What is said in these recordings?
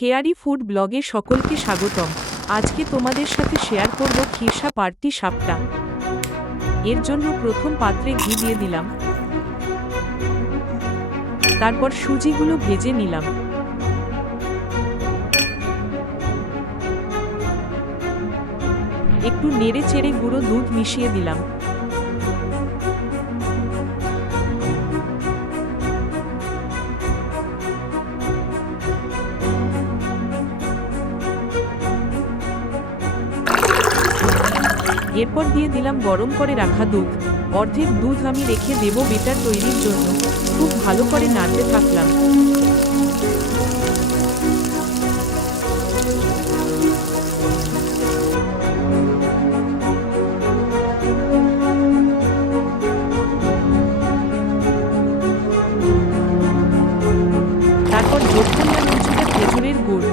Hairy food ব্লগে সকলকে স্বাগতম। আজকে তোমাদের সাথে শেয়ার করব খিরসা পার্টি সাপটা। এর জন্য প্রথম পাত্রে ঘি দিয়ে দিলাম। তারপর সুজিগুলো ভেজে নিলাম। একটু নেড়ে চেড়ে গুঁড়ো দুধ মিশিয়ে দিলাম। এরপর দিয়ে দিলাম গরম করে রাখা দুধ। অর্ধেক দুধ আমি রেখে দেব বেটার তৈরির জন্য। খুব ভালো করে নাড়তে থাকলাম। তারপর যোগ করলাম খেজুরের গুড়।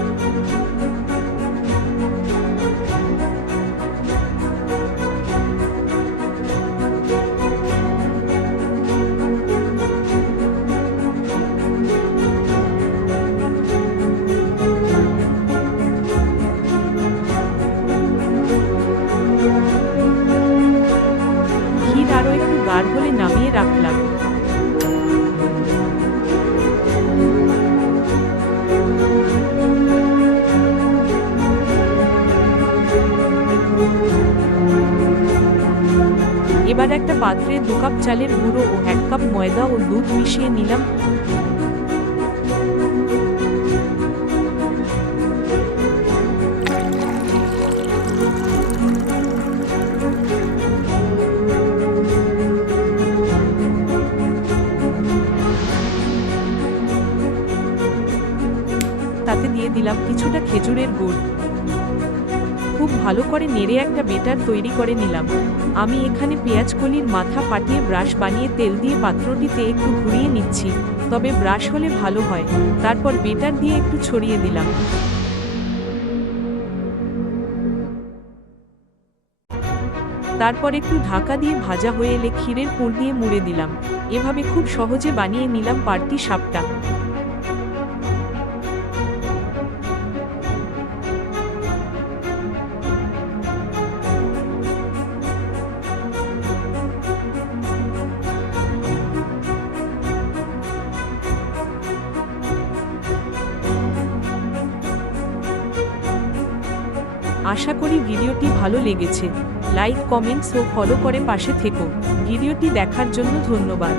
গাঢ় হলে নামিয়ে রাখলাম। এবার একটা পাত্রে দু কাপ চালের গুঁড়ো ও এক কাপ ময়দা ও দুধ মিশিয়ে নিলাম। তাতে দিয়ে দিলাম কিছুটা খেজুরের গুড়। খুব ভালো করে নেড়ে একটা বেটার তৈরি করে নিলাম। আমি এখানে পেঁয়াজ কলির মাথা পাটিয়ে ব্রাশ বানিয়ে তেল দিয়ে পাত্রটিতে একটু ঘুরিয়ে নিচ্ছি, তবে ব্রাশ হলে ভালো হয়। তারপর বেটার দিয়ে একটু ছড়িয়ে দিলাম। তারপর একটু ঢাকা দিয়ে ভাজা হয়ে এলে ক্ষীরের পুর দিয়ে মুড়ে দিলাম। এভাবে খুব সহজে বানিয়ে নিলাম পার্টি সাপটা। আশা করি ভিডিওটি ভালো লেগেছে। লাইক, কমেন্টস ও ফলো করে পাশে থেকো। ভিডিওটি দেখার জন্য ধন্যবাদ।